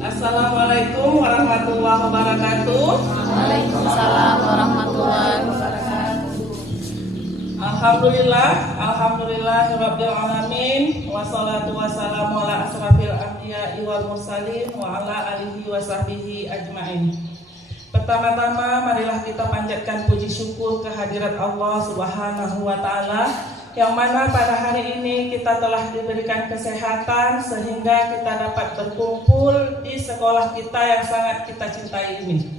Assalamualaikum warahmatullahi wabarakatuh. Waalaikumsalam warahmatullahi wabarakatuh. Alhamdulillah rabbil alamin, wassalatu wassalamu ala asrafil anbiya'i wal mursalin wa ala alihi wa sahbihi ajmain. Pertama-tama marilah kita panjatkan puji syukur kehadirat Allah Subhanahu wa taala, yang mana pada hari ini kita telah diberikan kesehatan sehingga kita dapat berkumpul di sekolah kita yang sangat kita cintai ini.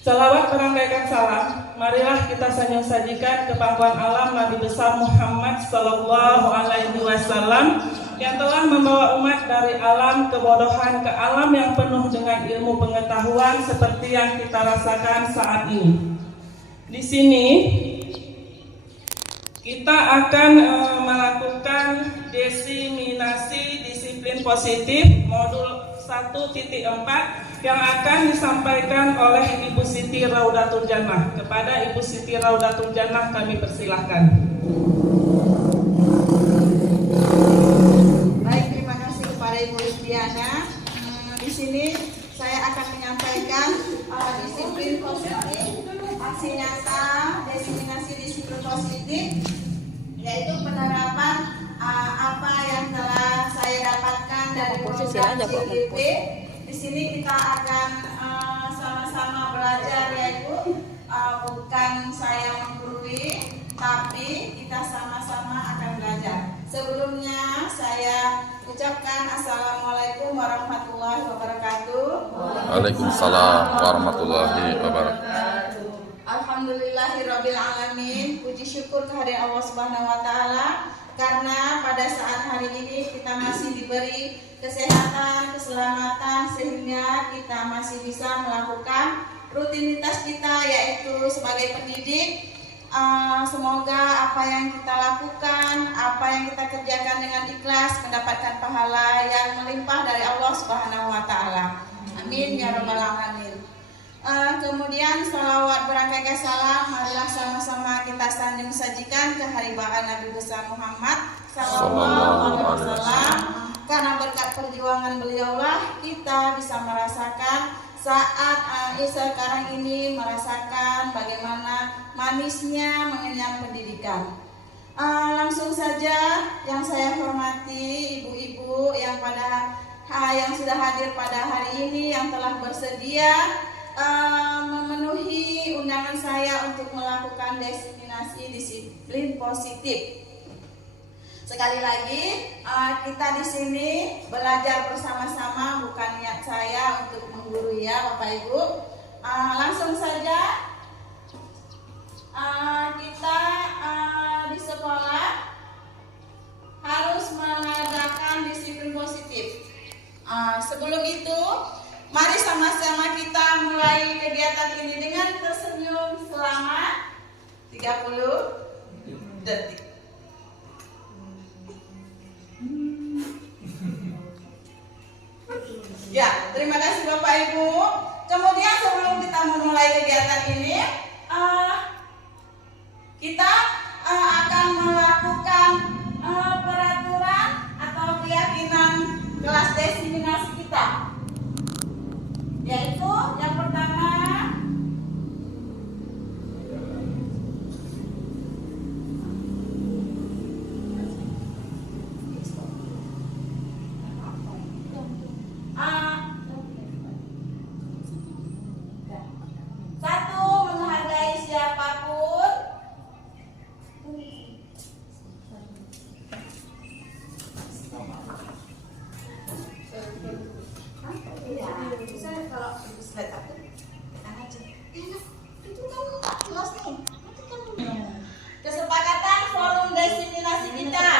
Salawat berangkaikan salam, marilah kita sajikan ke pangkuan alam Nabi besar Muhammad Sallallahu Alaihi Wasallam yang telah membawa umat dari alam kebodohan ke alam yang penuh dengan ilmu pengetahuan seperti yang kita rasakan saat ini. Di sini kita akan melakukan diseminasi disiplin positif modul 1.4 yang akan disampaikan oleh Ibu Siti Raudatul Jannah. Kepada Ibu Siti Raudatul Jannah kami persilahkan. Baik, terima kasih kepada Ibu Listiana. Di sini saya akan menyampaikan disiplin positif, aksi nyata, diseminasi disiplin positif, yaitu penerapan apa yang telah saya dapatkan dari program CDP. Di sini kita akan sama-sama belajar, yaitu bukan saya menggurui, tapi kita sama-sama akan belajar. Sebelumnya saya ucapkan Assalamualaikum warahmatullahi wabarakatuh. Waalaikumsalam warahmatullahi wabarakatuh. Alhamdulillahirabbil alamin. Puji syukur kehadirat Allah Subhanahu wa taala karena pada saat hari ini kita masih diberi kesehatan, keselamatan sehingga kita masih bisa melakukan rutinitas kita, yaitu sebagai pendidik. Semoga apa yang kita lakukan, apa yang kita kerjakan dengan ikhlas mendapatkan pahala yang melimpah dari Allah Subhanahu wa taala. Amin ya rabbal alamin. Kemudian salawat berangkaikan salam, marilah sama-sama kita sanding sajikan keharibaan Nabi besar Muhammad sallallahu alaihi wasallam. Karena berkat perjuangan beliaulah kita bisa merasakan saat sekarang ini merasakan bagaimana manisnya mengenyam pendidikan. Langsung saja yang saya hormati ibu-ibu yang sudah hadir pada hari ini, yang telah bersedia memenuhi undangan saya untuk melakukan diseminasi disiplin positif. Sekali lagi, kita di sini belajar bersama-sama, bukan niat saya untuk menggurui ya Bapak Ibu. Langsung saja kita di sekolah harus mengadakan disiplin positif. Sebelum itu, mari sama-sama kita mulai kegiatan ini dengan tersenyum selama 30 detik. Ya, terima kasih Bapak Ibu. Kemudian sebelum kita memulai kegiatan ini, kita akan melakukan peraturan atau keyakinan kelas diseminasi kita. Yaitu yang pertama, satu, menghargai siapapun. Kesepakatan forum diseminasi kita.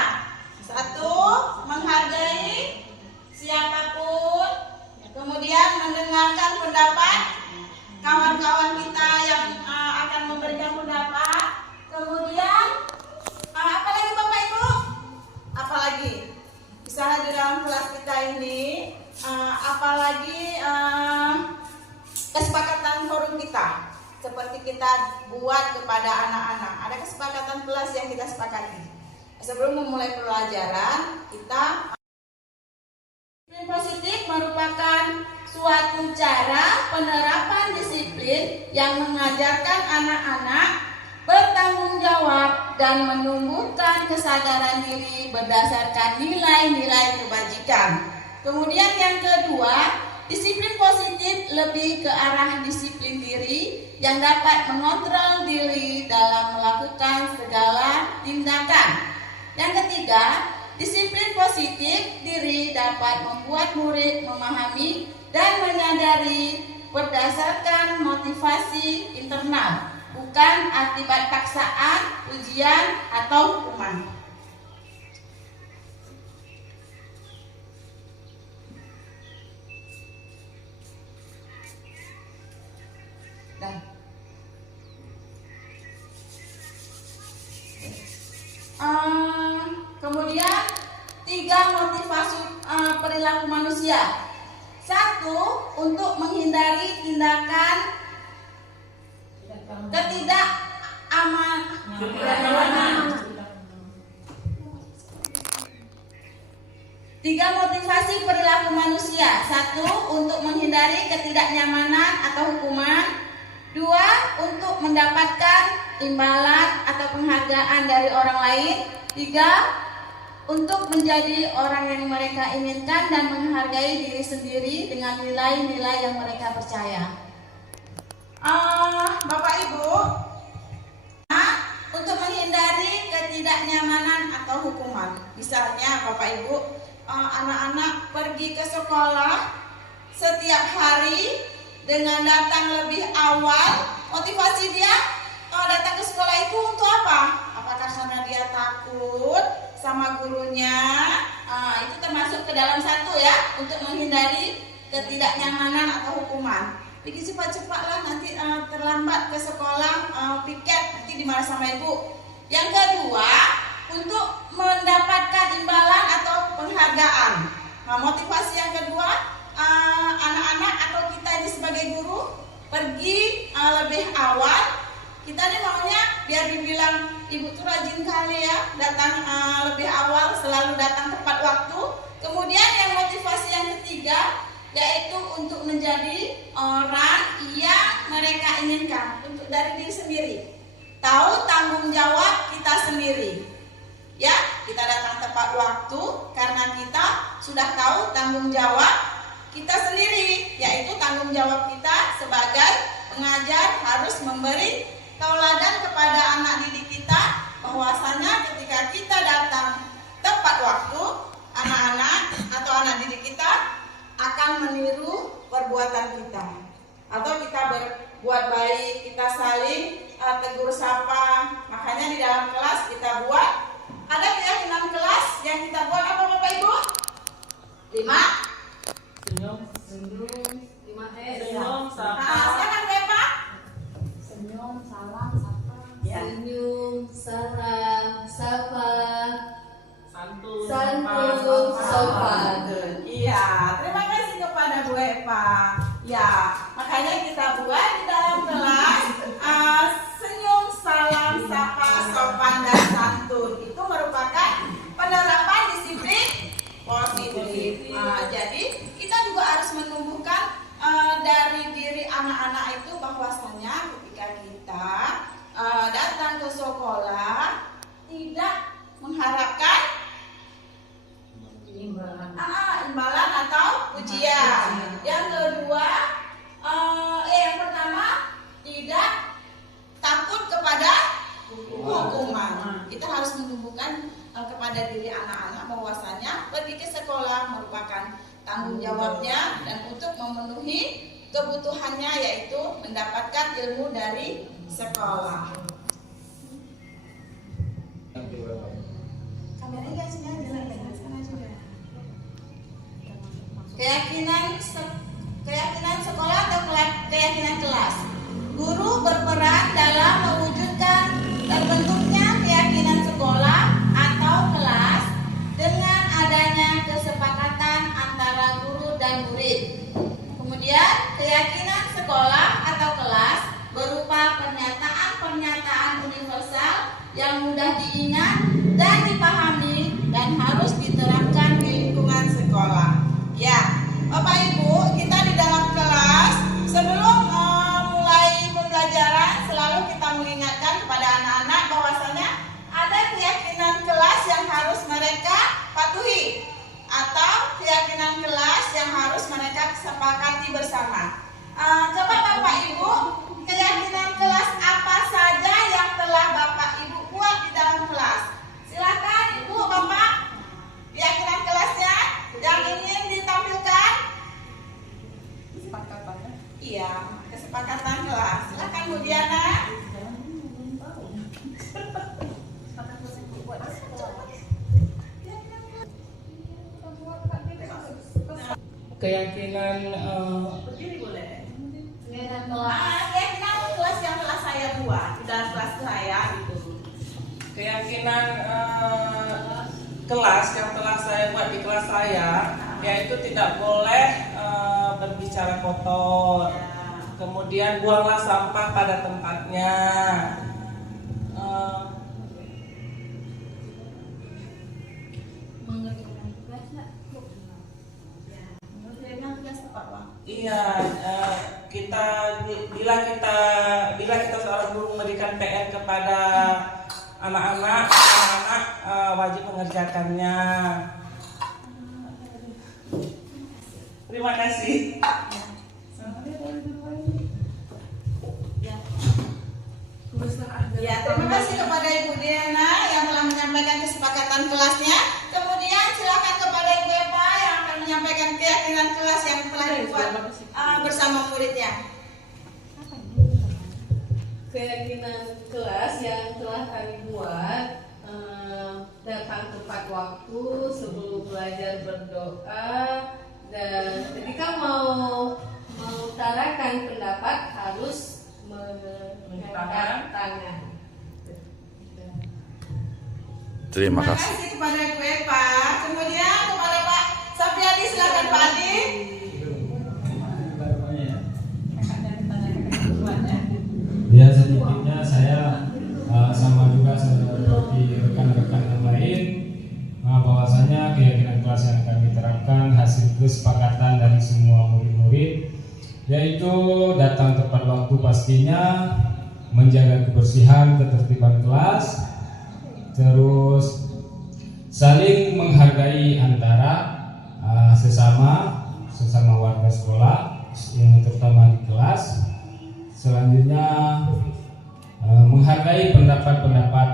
Satu, menghargai siapapun. Kemudian mendengarkan pendapat kawan-kawan kita yang akan memberikan pendapat. Kemudian apa lagi Bapak Ibu? Apalagi misalnya di dalam kelas kita ini, apalagi kesepakatan forum kita seperti kita buat kepada anak-anak. Ada kesepakatan kelas yang kita sepakati. Sebelum memulai pelajaran, kita positif merupakan penerapan disiplin yang mengajarkan anak-anak bertanggung jawab dan menumbuhkan kesadaran diri berdasarkan nilai-nilai kebajikan. Kemudian yang kedua, disiplin positif lebih ke arah disiplin diri yang dapat mengontrol diri dalam melakukan segala tindakan. Yang ketiga, disiplin positif diri dapat membuat murid memahami dan menyadari berdasarkan motivasi internal, bukan akibat paksaan, ujian, atau hukuman. Kemudian 3 motivasi perilaku manusia. 1, untuk menghindari tindakan ketidakamanan. 3 motivasi perilaku manusia. 1, untuk menghindari ketidaknyamanan atau hukuman. 2, untuk mendapatkan imbalan atau penghargaan dari orang lain. 3, untuk menjadi orang yang mereka inginkan dan menghargai diri sendiri dengan nilai-nilai yang mereka percaya. Bapak Ibu, untuk menghindari ketidaknyamanan atau hukuman. Misalnya Bapak Ibu, anak-anak pergi ke sekolah setiap hari dengan datang lebih awal. Motivasi dia datang ke sekolah itu untuk apa? Apakah karena dia takut sama gurunya? Itu termasuk ke dalam 1 ya, untuk menghindari ketidaknyamanan atau hukuman. Pergi cepat-cepatlah, nanti terlambat ke sekolah, piket, nanti dimarah sama ibu. Yang kedua, untuk mendapatkan imbalan atau penghargaan. Motivasi yang kedua, anak-anak atau kita ini sebagai guru pergi lebih awal. Kita nih maunya biar dibilang ibu tuh rajin kali ya, datang lebih awal, selalu datang tepat waktu. Kemudian yang motivasi yang ketiga, yaitu untuk menjadi orang yang mereka inginkan, untuk dari diri sendiri. Tahu tanggung jawab kita sendiri. Ya, kita datang tepat waktu karena kita sudah tahu tanggung jawab kita sendiri, yaitu tanggung jawab kita sebagai pengajar harus memberi tauladan kepada anak didik kita bahwasanya ketika kita datang tepat waktu, anak-anak atau anak didik kita akan meniru perbuatan kita. Atau kita berbuat baik, kita saling tegur sapa. Makanya di dalam kelas kita buat, ada keyakinan kelas yang kita buat apa Bapak Ibu? 5 Senyum, sapa. Silakan Bapak. Senyum, salam, sapa. Ya. Senyum, salam, sapa. Santun, Santun, sopan. Iya, terima kasih kepada Bu Eva. Ya, makanya kita buat di dalam kelas senyum, salam, sapa, sopan, dan santun. Itu merupakan penerapan disiplin positif. Jadi kita juga harus menumbuhkan dari diri anak-anak itu bahwasanya ketika kita datang ke sekolah tidak mengharapkan imbalan atau ujian. Yang kedua, yang pertama tidak takut kepada hukuman. Kita harus menumbuhkan kepada diri anak-anak bahwasanya pergi ke sekolah merupakan tanggung jawabnya dan untuk memenuhi kebutuhannya, yaitu mendapatkan ilmu dari sekolah. Kameranya sini jalan sana juga. Keyakinan sekolah atau keyakinan kelas. Guru berperan dalam mewujudkan terbentuknya keyakinan sekolah atau kelas dengan adanya kesepakatan antara guru dan murid. Kemudian keyakinan sekolah atau kelas berupa pernyataan-pernyataan universal yang mudah diingat dan dipahami dan harus diterapkan di lingkungan sekolah. Ya, Bapak Ibu, kita di dalam kelas sebelum keyakinan Berdiri boleh. Kegiatan kelas. Keyakinan kelas yang telah saya buat di dalam kelas saya gitu. keyakinan kelas yang telah saya buat di kelas saya, yaitu tidak boleh berbicara kotor. Kemudian buanglah sampah pada tempatnya. Mengerjakan tugas nggak? Mengerjakan tugas tepat waktu. Iya, bila kita seorang guru memberikan PR kepada anak-anak wajib mengerjakannya. Terima kasih. Ya, terima kasih kepada Ibu Diana yang telah menyampaikan kesepakatan kelasnya. Kemudian silakan kepada Ibu Eva yang akan menyampaikan keyakinan kelas yang telah dibuat bersama muridnya. Keyakinan kelas yang telah kami buat, datang tepat waktu, sebelum belajar berdoa, dan ketika mau mengutarakan pendapat harus mengangkat tangan. Terima Terima kasih. kasih kepada Ibu Eva. Kemudian kepada Pak Sapriadi, silakan Pak Adi. Ya, sedikitnya saya sama juga seperti rekan-rekan yang lain, bahwasanya keyakinan kelas yang kami terapkan hasil kesepakatan dari semua murid-murid, yaitu datang tepat waktu pastinya, menjaga kebersihan, ketertiban kelas, terus saling menghargai antara sesama warga sekolah, yang terutama di kelas. Selanjutnya menghargai pendapat-pendapat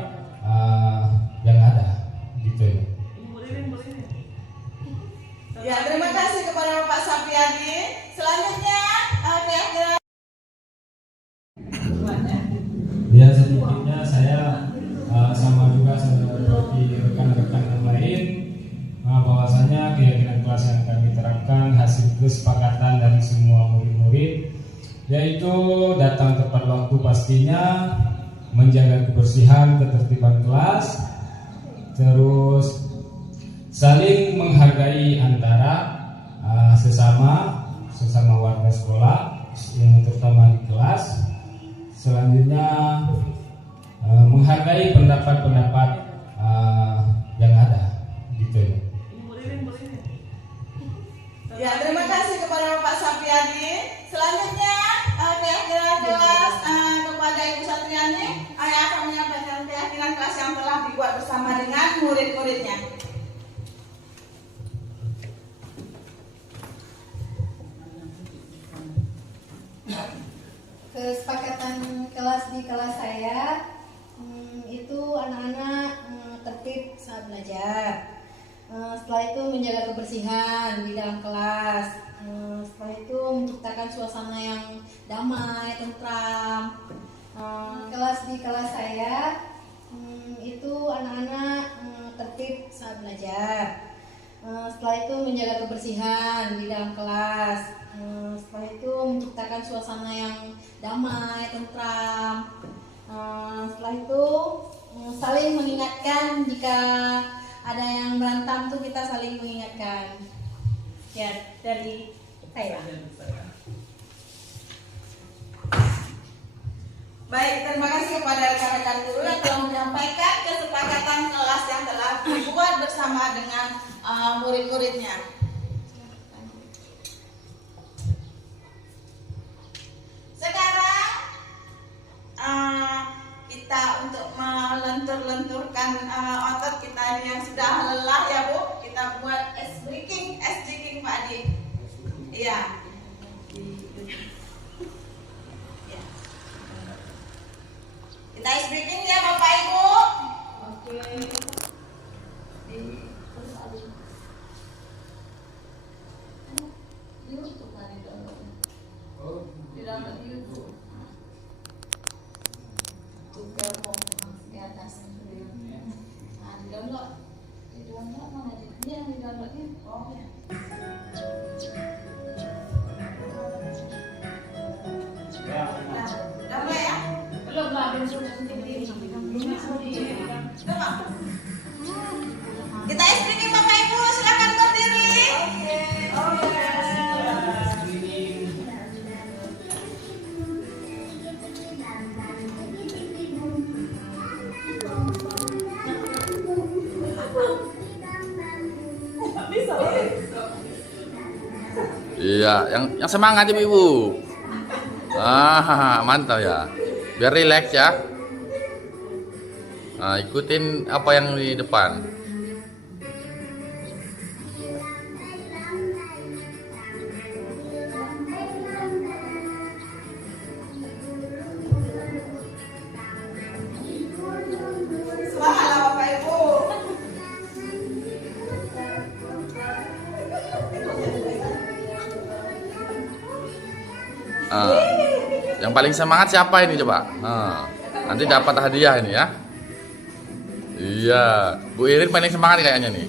yang ada, gitu ya. Ya, terima kasih kepada Bapak Sapriadi. Selanjutnya keyakinan. Ya, sedikitnya saya sama juga seperti rekan-rekan yang lain, bahwasanya keyakinan kelas yang kami terapkan hasil kesepakatan dari semua murid-murid, yaitu datang tepat waktu pastinya, menjaga kebersihan, ketertiban kelas, terus saling menghargai antara sesama warga sekolah, yang terutama di kelas. Selanjutnya menghargai pendapat-pendapat yang ada, gitu ya. Ya, terima kasih kepada Bapak Sapriadi. Selanjutnya keyakinan kelas kepada Ibu Satriani yang akan menyampaikan keyakinan kelas yang telah dibuat bersama dengan murid-muridnya. Kesepakatan kelas di kelas saya itu anak-anak tertib saat belajar. Setelah itu menjaga kebersihan di dalam kelas. Setelah itu menciptakan suasana yang damai, tentram. Kelas di kelas saya itu anak-anak tertib saat belajar. Setelah itu menjaga kebersihan di dalam kelas. Setelah itu menciptakan suasana yang damai, tentram. Setelah itu saling mengingatkan jika ada yang berantem tuh kita saling mengingatkan. Ya, dari saya. Baik, terima kasih kepada rekan-rekan guru yang telah menyampaikan kesepakatan kelas yang telah dibuat bersama dengan murid-muridnya. Sekarang kita untuk melentur-lenturkan otot kita yang sudah lelah ya Bu, kita buat ice breaking Pak Adi. Iya. Kita ice breaking ya Bapak Ibu. Oke. YouTube kan di download. Di download YouTube. Google Home di atas. Nah, di download mana dia? Ini yang di downloadnya. Oh ya. Iya, yang semangat ibu-ibu. Mantap ya. Biar rileks ya. Nah, ikutin apa yang di depan. Semangatlah Bapak Ibu. Yang paling semangat siapa ini coba? Nanti dapat hadiah ini ya. Iya, Bu Irin paling semangat kayaknya nih.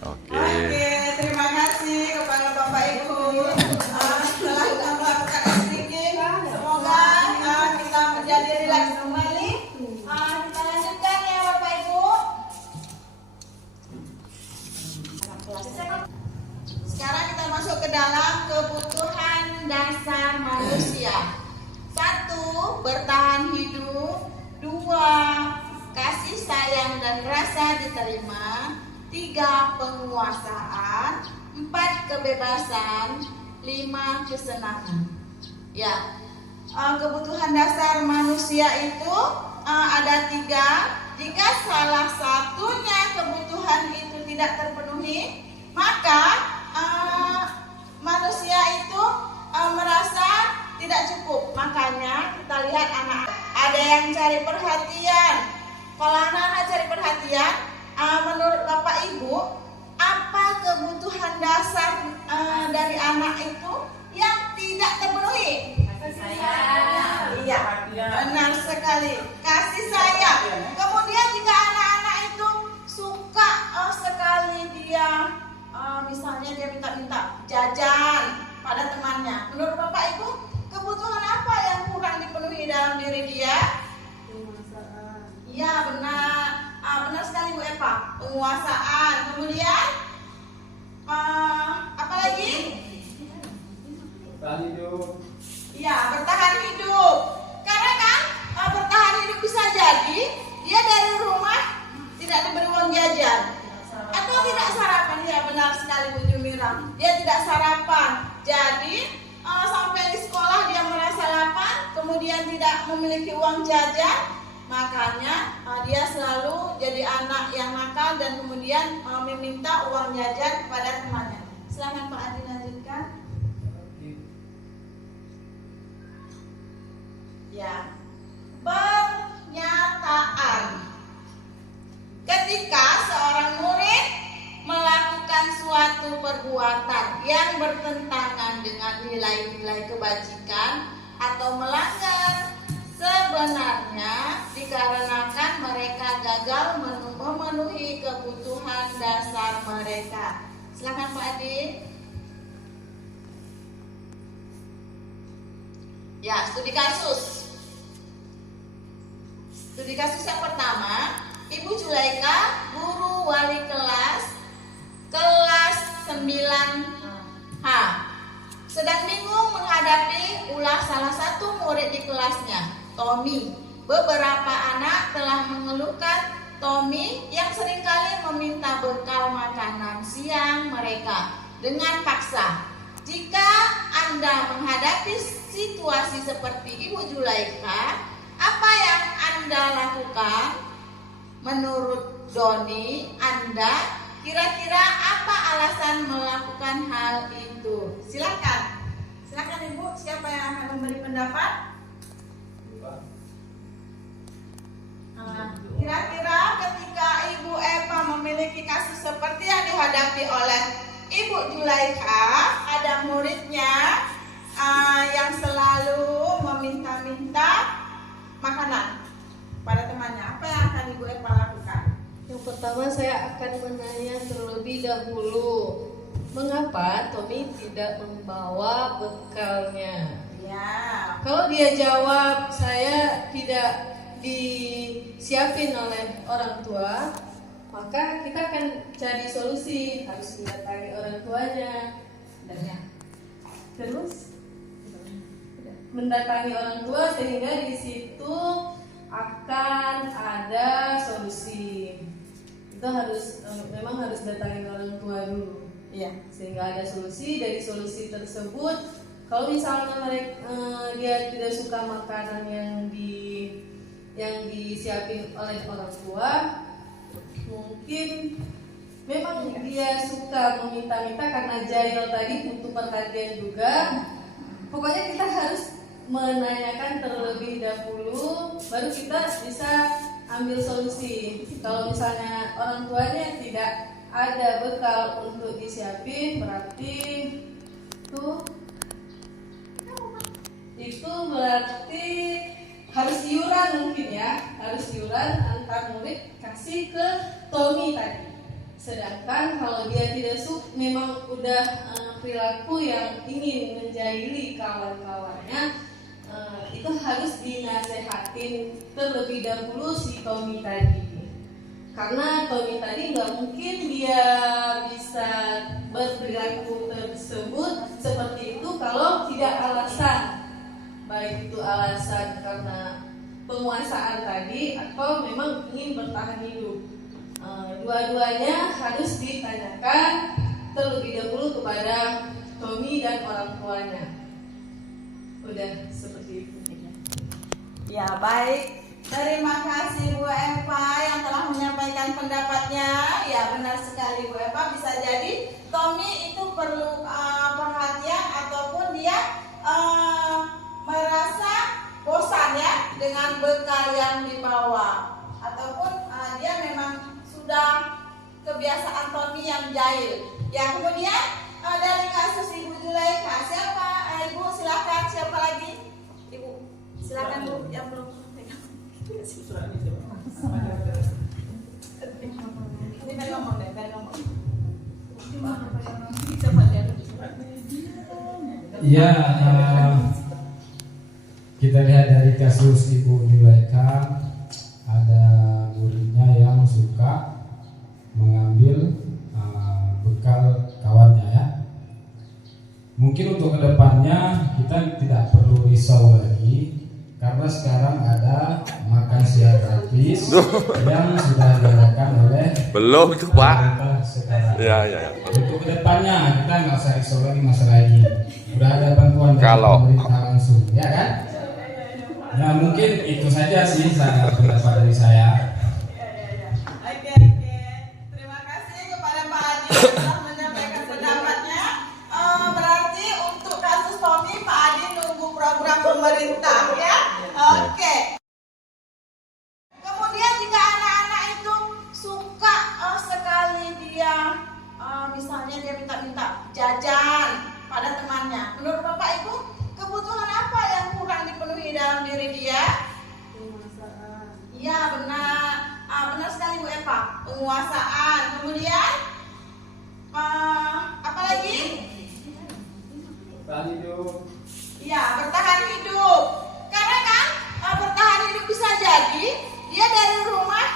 Oke. Oke, terima kasih kepada Bapak Ibu. Setelah kita melakukan sedikit, semoga kita menjadi rileks kembali. Kita lanjutkan ya Bapak Ibu. Sekarang kita masuk ke dalam kebutuhan dasar manusia. 1. Bertahan hidup. 2. Kasih sayang dan rasa diterima. 3. Penguasaan. 4. Kebebasan. 5. Kesenangan. Ya, kebutuhan dasar manusia itu ada 3. Jika salah satunya kebutuhan itu tidak terpenuhi, maka manusia itu merasa tidak cukup. Makanya kita lihat anak, ada yang cari perhatian. Kalau anak-anak cari perhatian, menurut Bapak Ibu, apa kebutuhan dasar dari anak itu yang tidak terpenuhi? Iya, benar sekali. Kasih sayang. Kemudian jika anak-anak itu suka sekali dia, misalnya dia minta jajan pada temannya. Menurut Bapak Ibu, kebutuhan apa yang kurang dipenuhi dalam diri dia? Iya, benar. Benar sekali Bu Eva. Penguasaan. Kemudian apa lagi? Bertahan hidup. Iya, bertahan hidup. Karena kan bertahan hidup bisa jadi dia dari rumah tidak diberi uang jajan atau tidak sarapan. Ya, benar sekali Bu Jumirah. Dia tidak sarapan. Jadi sampai di sekolah dia merasa lapar, kemudian tidak memiliki uang jajan. Makanya dia selalu jadi anak yang nakal dan kemudian meminta uang jajan kepada temannya. Silakan Pak Adi lanjutkan. Ya, pernyataan. Ketika seorang murid melakukan suatu perbuatan yang bertentangan dengan nilai-nilai kebajikan atau melanggar, sebenarnya dikarenakan mereka gagal memenuhi kebutuhan dasar mereka. Silakan Pak Adi. Ya, studi kasus. Studi kasus yang pertama, Ibu Julaika, guru wali kelas 9H, sedang bingung menghadapi ulah salah satu murid di kelasnya, Tommy. Beberapa anak telah mengeluhkan Tommy yang seringkali meminta bekal makanan siang mereka dengan paksa. Jika Anda menghadapi situasi seperti Ibu Julaika, apa yang Anda lakukan? Menurut Doni, Anda kira-kira apa alasan melakukan hal itu? Silakan. Silakan Ibu, siapa yang akan memberi pendapat? Kira-kira ketika Ibu Eva memiliki kasus seperti yang dihadapi tadi oleh Ibu Zulaikha, ada muridnya yang selalu meminta-minta makanan pada temannya. Apa yang akan Ibu Epa lakukan? Yang pertama saya akan menanya terlebih dahulu, mengapa Tommy tidak membawa bekalnya? Ya. Kalau dia jawab saya tidak disiapin oleh orang tua, maka kita akan cari solusi, harus mendatangi orang tuanya. Terus mendatangi orang tua sehingga di situ akan ada solusi. Itu harus memang harus datangin orang tua dulu. Iya. Sehingga ada solusi. Dari solusi tersebut, kalau misalnya dia tidak suka makanan yang disiapin oleh orang tua, mungkin memang dia suka meminta-minta karena jahil tadi butuh perhatian juga. Pokoknya kita harus menanyakan terlebih dahulu, baru kita bisa ambil solusi. Kalau misalnya orang tuanya tidak ada bekal untuk disiapin, berarti itu berarti harus iuran mungkin ya, harus iuran antar murid kasih ke Tommy tadi. Sedangkan kalau dia tidak memang udah perilaku yang ingin menjahili kawan-kawannya, itu harus dinasehatin terlebih dahulu si Tommy tadi. Karena Tommy tadi nggak mungkin dia bisa berperilaku tersebut seperti itu kalau tidak alasan, baik itu alasan karena penguasaan tadi atau memang ingin bertahan hidup. Dua-duanya harus ditanyakan terlebih dahulu kepada Tommy dan orang tuanya. Udah seperti itu. Ya, baik. Terima kasih Bu Epa yang telah menyampaikan pendapatnya. Ya, benar sekali Bu Epa, bisa jadi Tommy itu perlu perhatian ataupun dia merasa bosan ya dengan bekal yang dibawa, ataupun dia memang sudah kebiasaan Tommy yang jahil. Ya, kemudian dari kasus Ibu Zulaikha, siapa? Ibu silakan, siapa lagi? Ibu silakan Bu yang belum pegang. Ini dari ngomong deh, dari ngomong. Iya, kita lihat dari kasus Ibu Zulaikha, ada muridnya yang suka mengambil bekal kawannya ya. Mungkin untuk kedepannya kita tidak perlu risau lagi, karena sekarang ada makan siang gratis yang sudah diadakan oleh Belum tuh Pak. pemerintah sekarang. Ya. Untuk kedepannya kita nggak usah risau lagi masalah ini. Udah ada bantuan dari Kalau pemerintah langsung, ya kan? Ya mungkin itu saja sih pendapat dari saya. Oke. Terima kasih kepada Pak Adi yang telah menyampaikan pendapatnya. Berarti untuk kasus Tommy, Pak Adi nunggu program pemerintah ya. Oke. Kemudian jika anak-anak itu suka sekali dia, misalnya dia minta jajan pada temannya, menurut Bapak Ibu kebutuhan apa yang kurang dipenuhi dalam diri dia? Iya, benar. Benar sekali Bu Epa. Penguasaan. Kemudian apa lagi? Bertahan hidup. Iya, bertahan hidup. Karena kan bertahan hidup bisa jadi dia dari rumah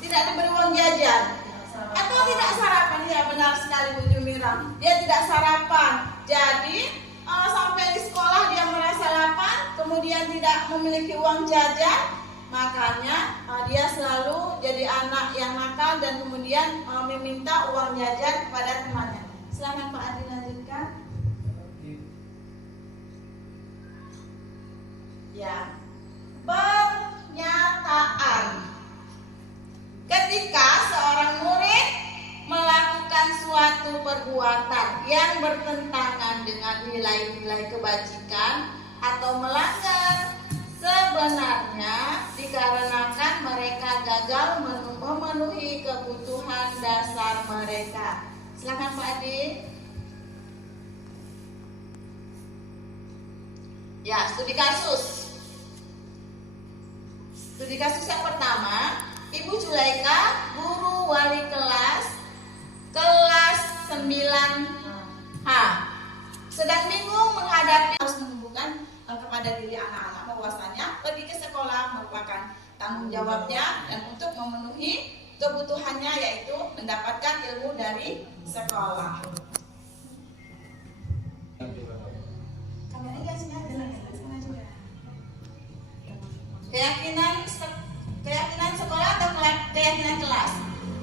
tidak diberi uang jajan atau tidak sarapan. Ya, benar sekali Bu Jumirah. Dia tidak sarapan. Jadi sampai di sekolah dia merasa lapar, kemudian tidak memiliki uang jajan, makanya dia selalu jadi anak yang nakal dan kemudian meminta uang jajan kepada temannya. Silakan Pak Adi lanjutkan. Ya, pernyataan. Ketika seorang murid melakukan suatu perbuatan yang bertentangan dengan nilai-nilai kebajikan atau melanggar, sebenarnya dikarenakan mereka gagal memenuhi kebutuhan dasar mereka. Silakan Pak Adi. Ya, studi kasus. Studi kasus yang pertama, Ibu Zulaika, guru wali kelas 9H, sedang bingung menghadapi harus menumbuhkan kepada diri anak-anak bahwasanya pergi ke sekolah merupakan tanggung jawabnya dan untuk memenuhi kebutuhannya yaitu mendapatkan ilmu dari sekolah. Keyakinan sekolah atau keyakinan kelas.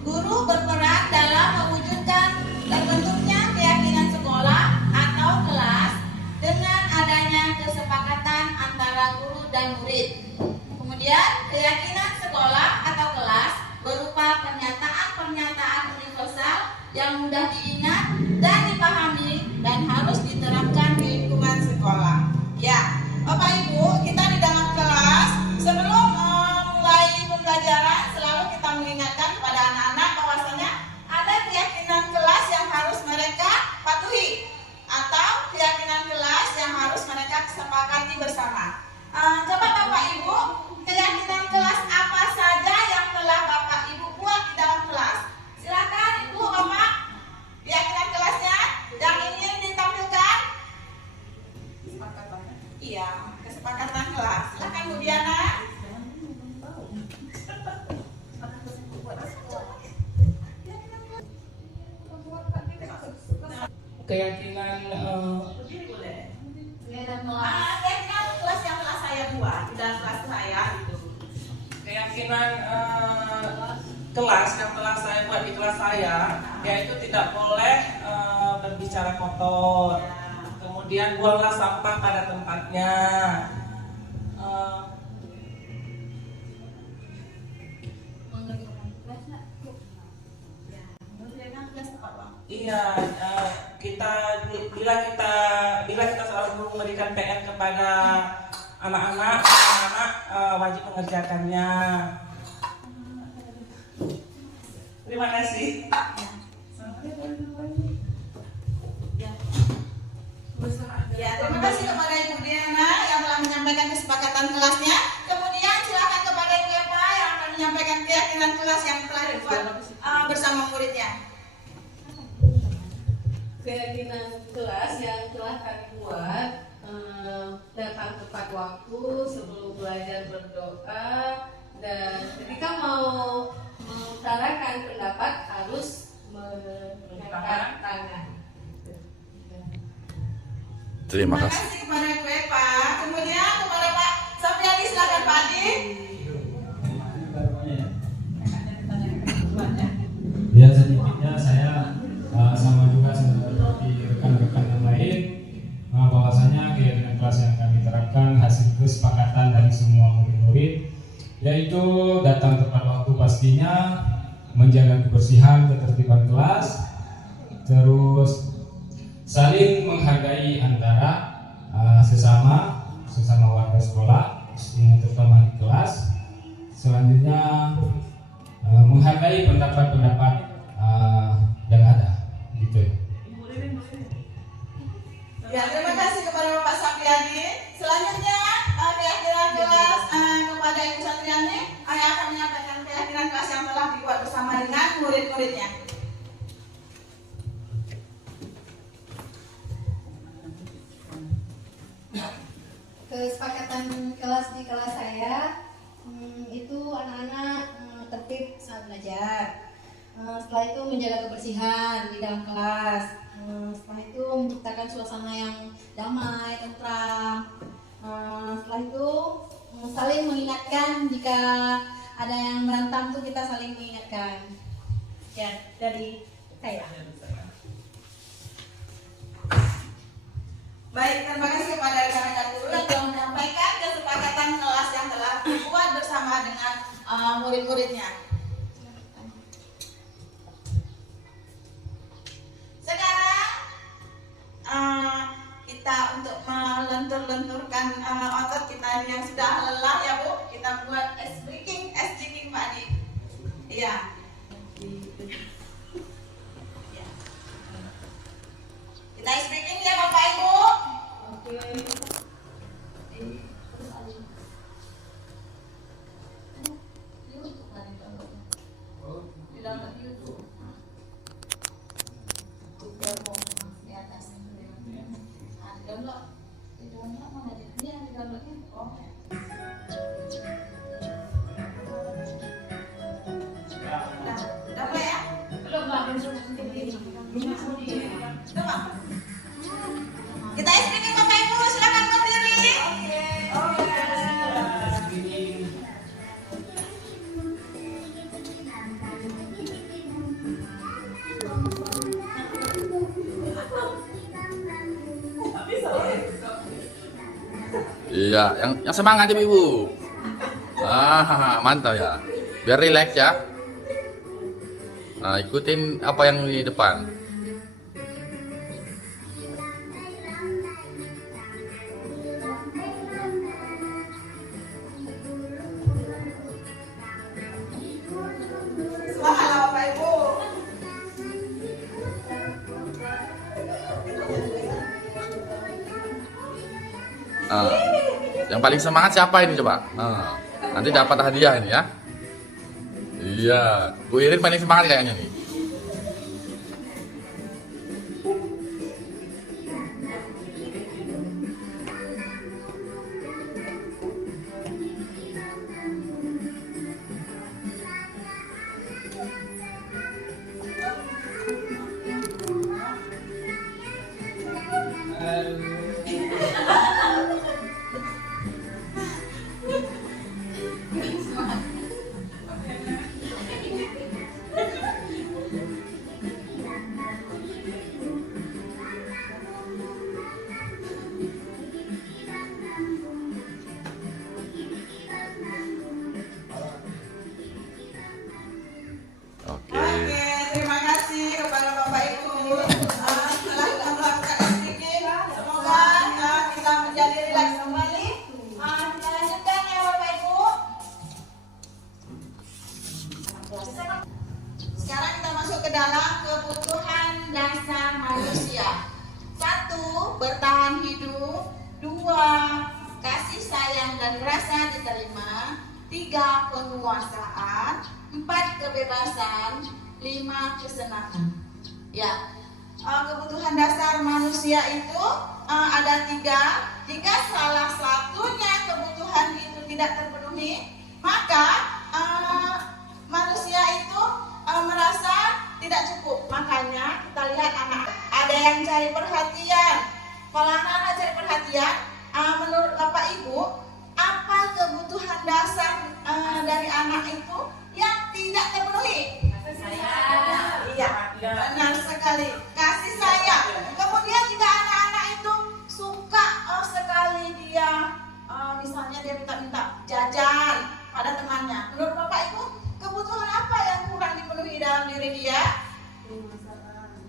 Guru berperan dalam mewujudkan terbentuknya keyakinan sekolah atau kelas dengan adanya kesepakatan antara guru dan murid. Kemudian keyakinan sekolah atau kelas berupa pernyataan-pernyataan universal yang mudah diingat dan dipahami dan harus diterapkan di lingkungan sekolah. Ya, Bapak Ibu, kita di dalam kelas sebelum mulai pembelajaran selalu kita mengingatkan kepada anak-anak bahwasanya ada keyakinan kelas yang harus mereka patuhi atau keyakinan kelas yang harus mereka sepakati bersama. Coba Bapak Ibu, keyakinan kelas apa saja yang telah Bapak Ibu buat di dalam kelas? Silakan Ibu, Bapak, keyakinan kelasnya yang ingin ditampilkan. Iya, kesepakatan kelas. Silakan Bu Diana. Keyakinan keyakinan kelas yang telah saya buat di dalam kelas saya itu. keyakinan kelas yang telah saya buat di kelas saya, yaitu tidak boleh berbicara kotor. Kemudian buanglah sampah pada tempatnya. Iya, bila kita selalu memberikan PR kepada anak-anak wajib mengerjakannya. Terima kasih. Ya, terima kasih kepada Ibu Diana yang telah menyampaikan kesepakatan kelasnya. Kemudian silakan kepada Ibu Eva yang akan menyampaikan keyakinan kelas yang telah dibuat bersama muridnya. Keyakinan kelas yang telah kami buat, datang tepat waktu, sebelum belajar berdoa, dan ketika mau mengutarakan pendapat harus mengangkat tangan. Terima kasih. Terima kasih kepada Ibu Eva. Kemudian kepada Pak Safiani, silakan Pak Adi. Ya, sedikitnya saya sama juga seperti rekan-rekan yang lain, bahwasanya keyakinan kelas yang kami terapkan hasil kesepakatan dari semua murid-murid, yaitu datang tepat waktu pastinya, menjaga kebersihan, ketertiban kelas, terus saling menghargai antara sesama warga sekolah, terutama di kelas. Selanjutnya menghargai pendapat-pendapat yang ada, gitu ya. Ya, terima kasih kepada Bapak Safiani. Selanjutnya keyakinan kelas kepada Ibu Satriani. Saya akan menyampaikan keyakinan kelas yang telah dibuat bersama dengan murid-muridnya. Kesepakatan kelas di kelas saya itu anak-anak tertib saat belajar. Setelah itu menjaga kebersihan di dalam kelas. Setelah itu menciptakan suasana yang damai, tentram. Setelah itu saling mengingatkan jika ada yang berantem tuh kita saling mengingatkan. Ya, dari saya. Baik, terima kasih kepada rekan-rekan guru yang telah menyampaikan kesepakatan kelas yang telah dibuat bersama dengan murid-muridnya. Sekarang kita untuk melentur-lenturkan otot kita yang sudah lelah ya Bu, kita buat ice breaking Pak Adi. Iya. Udah mulai ya? Coba. Kita screening Bapak Ibu, silakan berdiri. Iya, yang semangat ibu. Mantap ya. Biar rileks ya. Nah, ikutin apa yang di depan. Semangat Bapak Ibu. Nah, yang paling semangat siapa ini coba? Nah, nanti dapat hadiah ini ya. Iya, Bu Irin paling semangat kayaknya nih. Oke. Oke, terima kasih kepada Bapak Ibu. Setelah kita melakukan screening, semoga kita menjadi rileks kembali. Kita lanjutkan ya Bapak Ibu. Sekarang kita masuk ke dalam kebutuhan dasar manusia. 1. Bertahan hidup. 2. Kasih sayang dan rasa diterima. 3. Penguasaan. 4. Kebebasan. 5. Kesenangan. Ya, kebutuhan dasar manusia itu ada 3. Jika salah satunya kebutuhan itu tidak terpenuhi, maka manusia itu merasa tidak cukup. Makanya kita lihat anak, ada yang cari perhatian. Kalau anak-anak cari perhatian, menurut Bapak Ibu, apa kebutuhan dasar dari anak itu yang tidak terpenuhi? Iya, benar sekali. Kasih sayang. Kemudian jika anak-anak itu suka sekali dia, misalnya dia minta jajan pada temannya. Menurut Bapak Ibu, kebutuhan apa yang kurang dipenuhi dalam diri dia?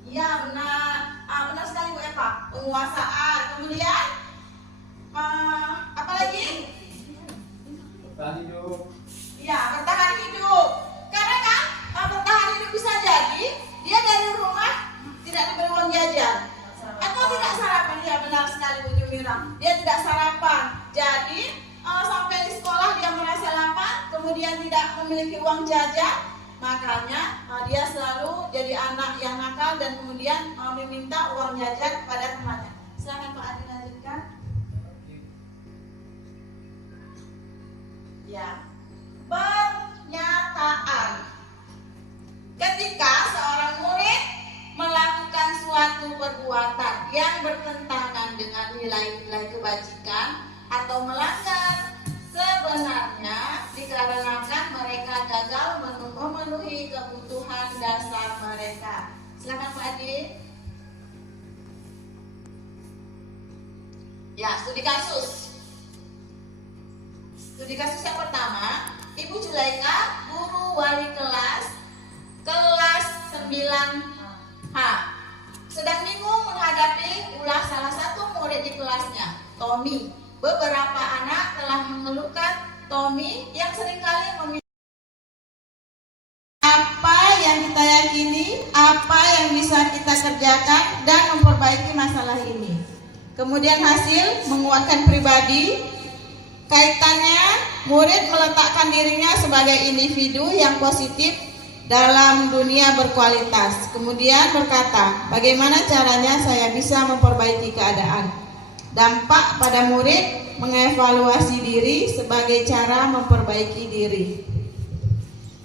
Iya, benar. Benar sekali Bu Eva. Penguasaan. Kemudian apa lagi? Bertahan hidup. Ya, bertahan hidup. Karena kan bertahan hidup bisa jadi dia dari rumah tidak diberi uang jajan atau tidak sarapan. Ya, benar sekali Bu Jumira. Dia tidak sarapan. Jadi sampai di sekolah dia merasa lapar, kemudian tidak memiliki uang jajan. Makanya dia selalu jadi anak yang nakal dan kemudian meminta uang jajan pada temannya. Silakan Pak Adi lanjutkan. Ya. Pernyataan. Ketika seorang murid melakukan suatu perbuatan yang bertentangan dengan nilai-nilai kebajikan atau melanggar, sebenarnya dikarenakan mereka gagal memenuhi kebutuhan dasar mereka. Silakan Pak Adi. Ya, studi kasus. Studi kasus yang pertama, Ibu Zulaika, guru wali kelas 9H, sedang bingung menghadapi ulah salah satu murid di kelasnya, Tommy. Beberapa anak telah mengeluhkan Tommy yang seringkali meminta apa yang kita yakini, apa yang bisa kita kerjakan dan memperbaiki masalah ini. Kemudian hasil menguatkan pribadi. Kaitannya, murid meletakkan dirinya sebagai individu yang positif dalam dunia berkualitas. Kemudian berkata, bagaimana caranya saya bisa memperbaiki keadaan? Dampak pada murid mengevaluasi diri sebagai cara memperbaiki diri.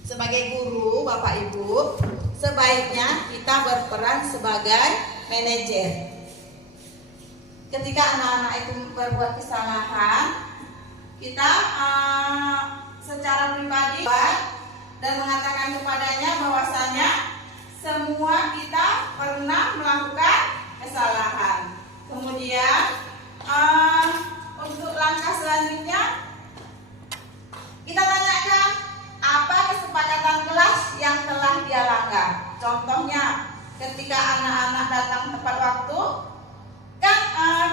Sebagai guru, Bapak Ibu, sebaiknya kita berperan sebagai manajer. Ketika anak-anak itu berbuat kesalahan, kita secara pribadi dan mengatakan kepadanya bahwasanya semua kita pernah melakukan kesalahan. Kemudian untuk langkah selanjutnya kita tanyakan apa kesepakatan kelas yang telah dia langgar. Contohnya ketika anak-anak datang tepat waktu, kan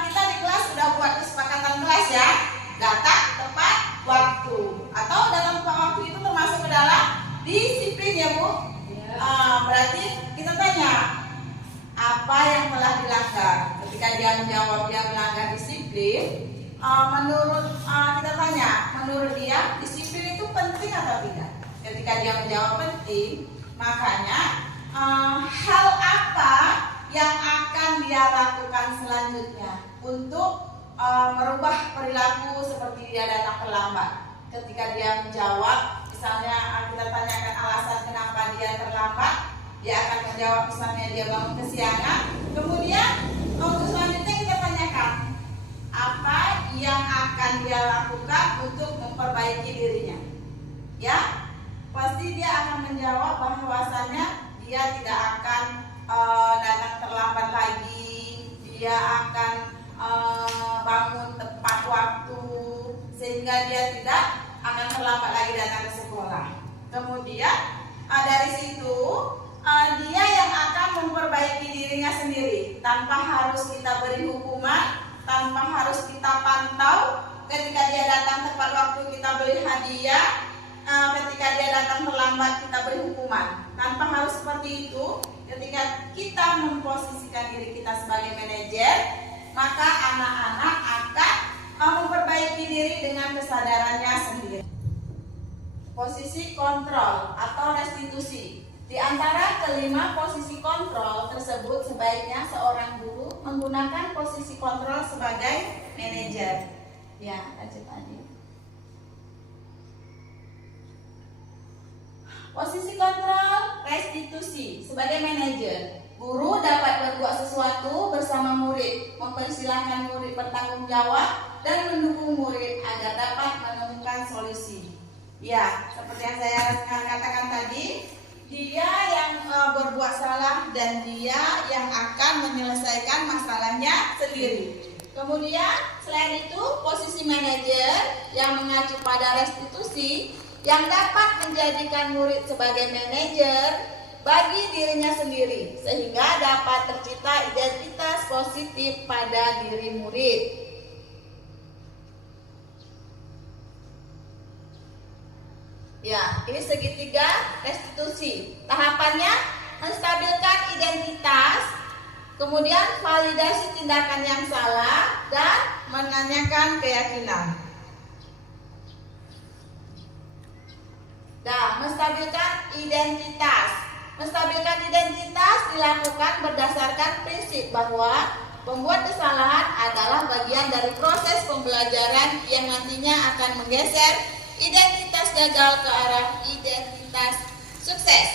kita di kelas sudah buat kesepakatan kelas ya, datang tepat waktu. Atau dalam tepat waktu itu termasuk ke dalam disiplin ya Bu. Berarti kita tanya apa yang telah dilanggar. Ketika dia menjawab dia melanggar disiplin, kita tanya, menurut dia disiplin itu penting atau tidak? Ketika dia menjawab penting, makanya hal apa yang akan dia lakukan selanjutnya untuk merubah perilaku seperti dia datang terlambat. Ketika dia menjawab, misalnya kita tanyakan alasan kenapa dia terlambat, dia akan menjawab misalnya dia bangun kesiangan. Kemudian untuk selanjutnya kita tanyakan apa yang akan dia lakukan untuk memperbaiki dirinya. Ya, pasti dia akan menjawab bahwasanya dia tidak akan datang terlambat lagi, dia akan bangun tepat waktu sehingga dia tidak akan terlambat lagi datang ke sekolah. Kemudian dari situ dia yang akan memperbaiki dirinya sendiri tanpa harus kita beri hukuman, tanpa harus kita pantau. Ketika dia datang tepat waktu kita beri hadiah, ketika dia datang terlambat kita beri hukuman. Tanpa harus seperti itu. Ketika kita memposisikan diri kita sebagai manajer, maka anak-anak akan memperbaiki diri dengan kesadarannya sendiri. Posisi kontrol atau restitusi. Di antara kelima posisi kontrol tersebut, sebaiknya seorang guru menggunakan posisi kontrol sebagai manajer. Ya, lanjut tadi. Posisi kontrol restitusi sebagai manajer. Guru dapat berbuat sesuatu bersama murid, mempersilahkan murid bertanggung jawab dan mendukung murid agar dapat menemukan solusi. Ya, seperti yang saya katakan tadi, dia yang berbuat salah dan dia yang akan menyelesaikan masalahnya sendiri. Kemudian selain itu, posisi manajer yang mengacu pada restitusi yang dapat menjadikan murid sebagai manajer bagi dirinya sendiri sehingga dapat tercipta identitas positif pada diri murid. Ya, ini segitiga restitusi. Tahapannya menstabilkan identitas, kemudian validasi tindakan yang salah dan menanyakan keyakinan. Nah, menstabilkan identitas. Menstabilkan identitas dilakukan berdasarkan prinsip bahwa pembuat kesalahan adalah bagian dari proses pembelajaran yang nantinya akan menggeser identitas gagal ke arah identitas sukses.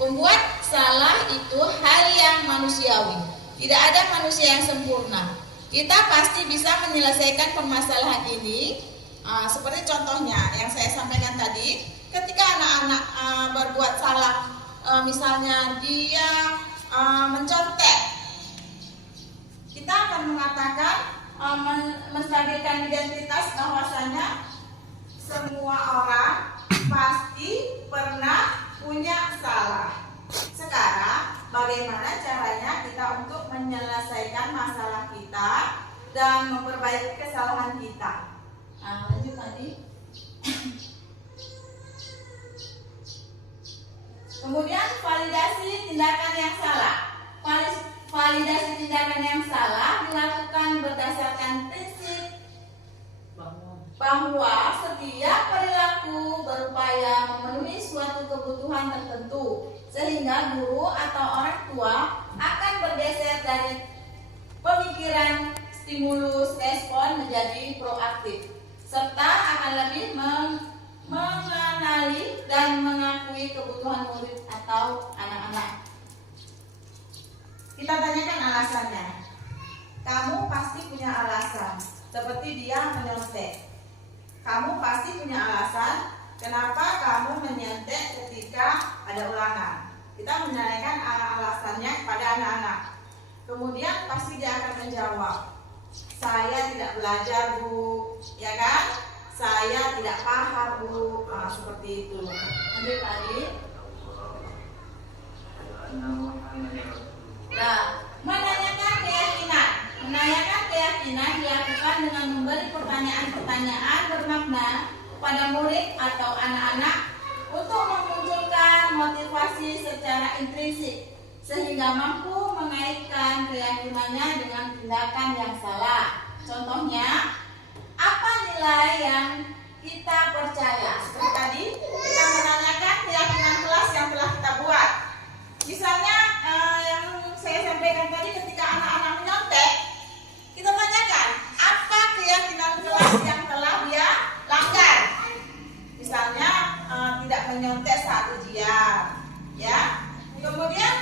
Pembuat salah itu hal yang manusiawi. Tidak ada manusia yang sempurna. Kita pasti bisa menyelesaikan permasalahan ini. Seperti contohnya yang saya sampaikan tadi, ketika anak-anak berbuat salah, misalnya dia mencontek, kita akan mengatakan menstabilkan identitas bahwasanya semua orang pasti pernah punya salah. Sekarang bagaimana caranya kita untuk menyelesaikan masalah kita dan memperbaiki kesalahan kita? Lanjut tadi. Kemudian validasi tindakan yang salah. Validasi tindakan yang salah dilakukan berdasarkan prinsip bahwa setiap perilaku berupaya memenuhi suatu kebutuhan tertentu, sehingga guru atau orang tua akan bergeser dari pemikiran stimulus respon menjadi proaktif, serta akan lebih mengenali dan mengakui kebutuhan murid atau anak-anak. Kita tanyakan alasannya. Kamu pasti punya alasan, seperti dia menyontek. Kamu pasti punya alasan kenapa kamu menyontek ketika ada ulangan. Kita menanyakan alasannya kepada anak-anak. Kemudian pasti dia akan menjawab, saya tidak belajar Bu, ya kan? Saya tidak paham Bu, seperti itu. Lanjut lagi. Nah, menanyakan keyakinan dilakukan dengan memberi pertanyaan-pertanyaan bermakna pada murid atau anak-anak untuk memunculkan motivasi secara intrinsik sehingga mampu mengaitkan keyakinannya dengan tindakan yang salah. Contohnya, apa nilai yang kita percaya? Seperti tadi, kita menanyakan keyakinan kelas yang telah kita buat. Misalnya yang saya sampaikan tadi, ketika anak-anak menyontek, kita tanyakan apa keyakinan kelas yang telah dia langgar. Misalnya tidak menyontek saat ujian, ya. Kemudian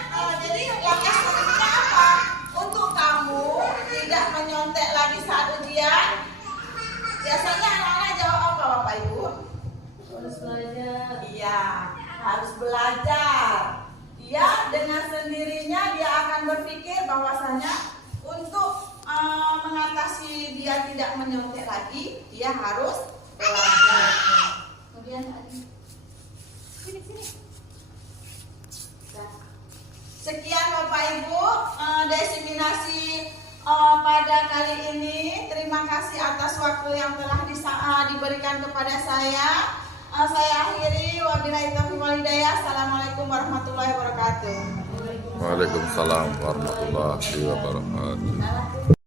jadi langkah selanjutnya apa? Untuk kamu tidak menyontek lagi saat ujian, biasanya anak-anak jawab apa Bapak Ibu? Harus belajar. Iya, harus belajar. Dia dengan sendirinya dia akan berpikir bahwasanya untuk mengatasi dia tidak menyontek lagi, dia harus belajar. Kemudian tadi, sini. Nah, sekian Bapak Ibu diseminasi pada kali ini. Terima kasih atas waktu yang telah diberikan kepada saya. Saya akhiri, wabillahi taufiq wal hidayah. Assalamualaikum warahmatullahi wabarakatuh. Waalaikumsalam warahmatullahi wabarakatuh.